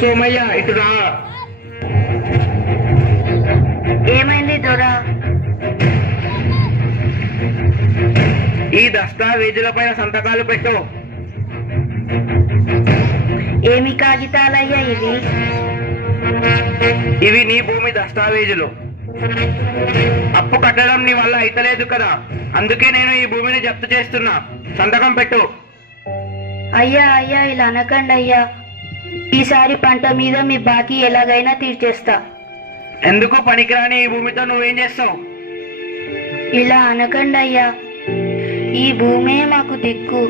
సోమయ్య ఇటు రా. ఏమైంది దొరా? ఈ దస్తావేజుల పైన సంతకాలు పెట్టు. ఏమి కాగితాలయ్యా ఇవి? ఇవి నీ భూమి దస్తావేజులు. అప్పు కట్టడం నీ వల్ల అయితలేదు కదా, అందుకే నేను ఈ భూమిని జప్తు చేస్తున్నా. సంతకం పెట్టు. అయ్యా అయ్యా, ఇలా అనకండి అయ్యా. ఈసారి పంట మీద మీ బాకీ ఎలాగైనా తీర్చేస్తా. ఎందుకు పనికిరాని ఈ భూమితో నువ్వేం చేస్తావు? ఇలా అనకండి అయ్యా. ఈ భూమే మాకు దిక్కు.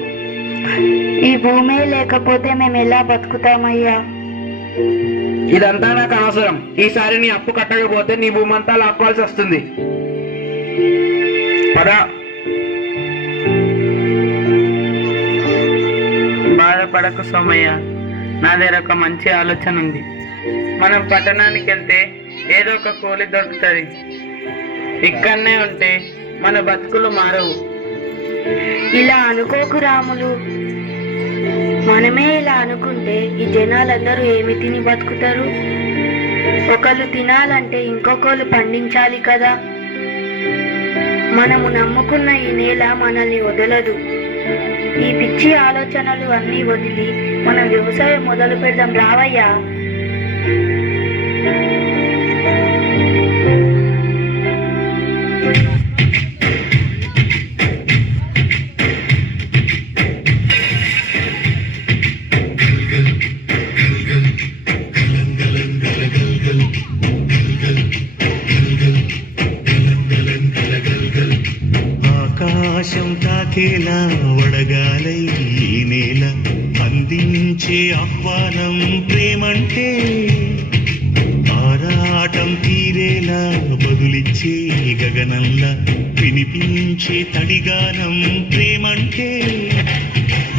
ఈ భూమే లేకపోతే మేము ఎలా బతుకుతామయ్యా? ఇదంతా నాకు అవసరం. ఈసారి నీ అప్పు కట్టకపోతే నీ భూమి అంతా లాక్కోవాల్సి వస్తుంది. పదా. బాధపడకు సోమయ్య, నా దగ్గర ఒక మంచి ఆలోచన ఉంది. మనం పట్టణానికి వెళ్తే ఏదో ఒక కూలి దొరుకుతుంది. ఇక్కడనే ఉంటే మన బతుకులు మారవు. ఇలా అనుకోకు రాములు. మనమే ఇలా అనుకుంటే ఈ జనాలందరూ ఏమి తిని బతుకుతారు? ఒకళ్ళు తినాలంటే ఇంకొకళ్ళు పండించాలి కదా. మనము నమ్ముకున్న ఈ నేల మనల్ని వదలదు. ఈ పిచ్చి ఆలోచనలు అన్నీ వదిలి మనం వ్యవసాయం మొదలు పెడదాం రావయ్యా. ఆకాశం తాకేలా వడగాలై ఈ నేల అందించే ఆహ్వానం ప్రేమంటే, ఆరాటం తీరేలా బదులిచ్చే గగనంలా వినిపించే తడిగానం ప్రేమంటే,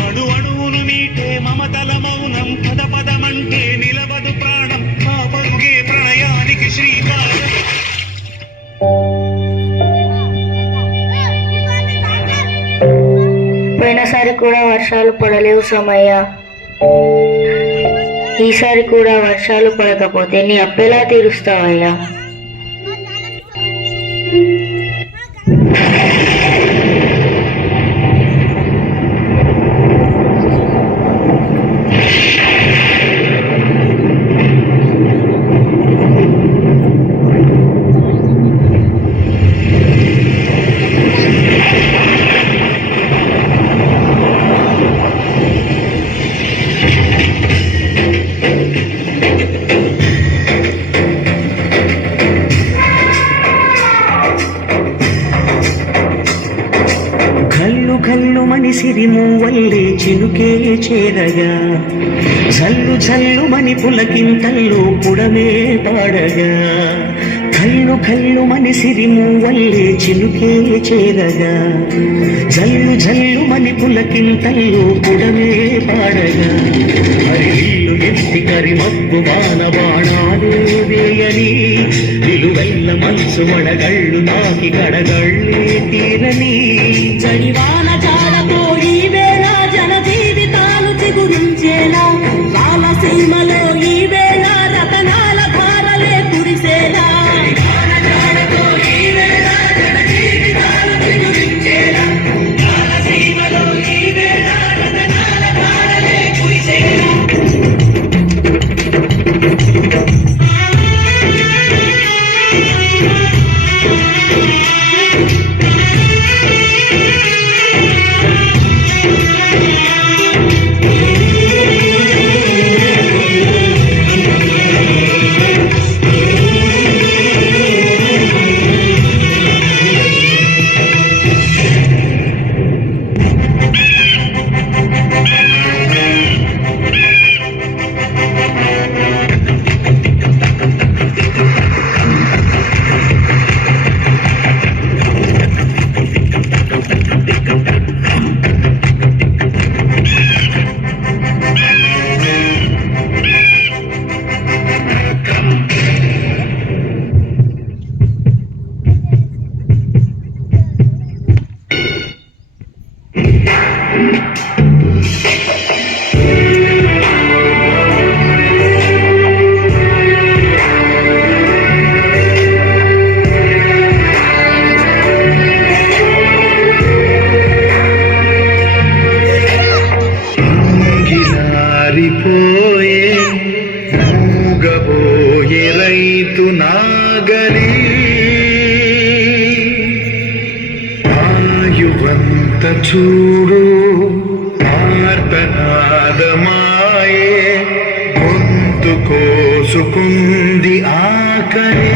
అణు అణువును మీటే మమతల మౌనం పద పదమంటే నిలవదు ప్రాణం ఆ పరుగే ప్రణయానికి శ్రీకారం. పోయినసారి కూడా వర్షాలు పడలేవు సోమయ్య. ఈసారి కూడా వర్షాలు పడకపోతే నీ అప్పెలా తీరుస్తావయ్యా? ఘల్లు మని సిరిము వల్లే చినుకే చేరగా, జల్లు జల్లు మని పులకింతల్లో పుడమే పాడగా, కల్లు మని సిరిము వల్లే చినుకే చేరగా, జల్లు జల్లు మని పులకింతల్లో పుడమే పాడగా, హరిల్లు ఎత్తి కరిమబ్బు బాణ బాణాలు వేయని, నిలువెల్ల మనసు వడగళ్ళు తాకి కడగళ్ళే తీరని, జడివాన జాడతో ఈ వేళ జన జీవితాలు చిగురించేలా, రాలసీమలో ఈ వేళ రతనాల ధారలే కురిసేలా. మూగబోయే మూగబోయే రైతు నాగలి ఆయువంత చూడు ఆర్తనాదమాయే గొంతు కోసుకుంది ఆకలి.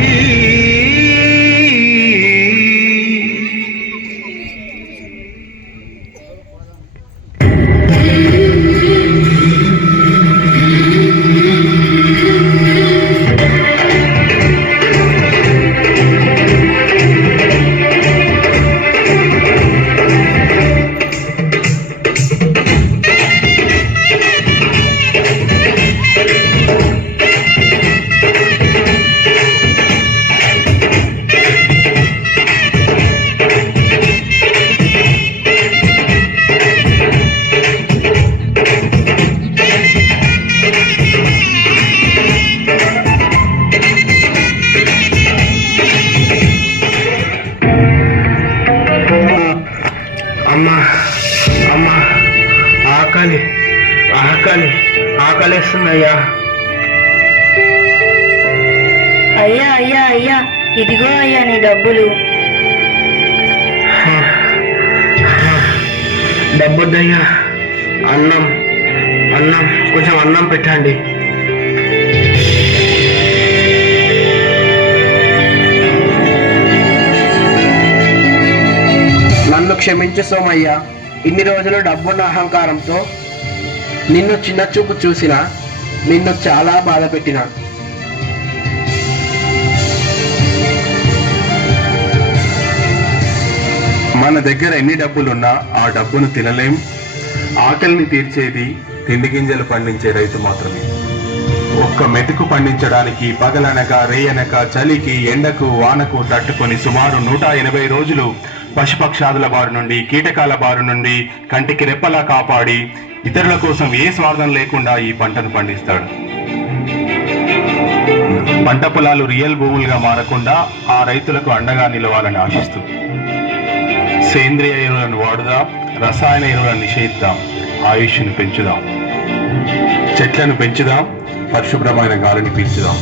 అమ్మా అమ్మా ఆకలి ఆకలి ఆకలిస్తుందయ్యా. అయ్యా అయ్యా అయ్యా, ఇదిగో అయ్యా నీ డబ్బులు. డబ్బొద్దయ్యా, అన్నం అన్నం కొంచెం అన్నం పెట్టండి. నన్ను క్షమించు సోమయ్య. ఇన్ని రోజులు డబ్బున్న అహంకారంతో నిన్ను చిన్న చూపు చూసిన, నిన్ను చాలా బాధ పెట్టిన. మన దగ్గర ఎన్ని డబ్బులున్నా ఆ డబ్బును తినలేం. ఆకలిని తీర్చేది తిండి గింజలు పండించే రైతు మాత్రమే. ఒక్క మెతుకు పండించడానికి పగలనక రేయనక చలికి ఎండకు వానకు తట్టుకొని సుమారు 180 రోజులు పశుపక్షాదుల బారి నుండి కీటకాల బారి నుండి కంటికి రెప్పలా కాపాడి ఇతరుల కోసం ఏ స్వార్థం లేకుండా ఈ పంటను పండిస్తాడు. పంట పొలాలు రియల్ భూములుగా మారకుండా ఆ రైతులకు అండగా నిలవాలని ఆశిస్తూ సేంద్రియ ఎరువులను వాడుదాం, రసాయన ఎరువులను నిషేధిద్దాం, ఆయుష్ను పెంచుదాం, చెట్లను పెంచుదాం, పరిశుభ్రమైన గాలిని పీల్చుదాం.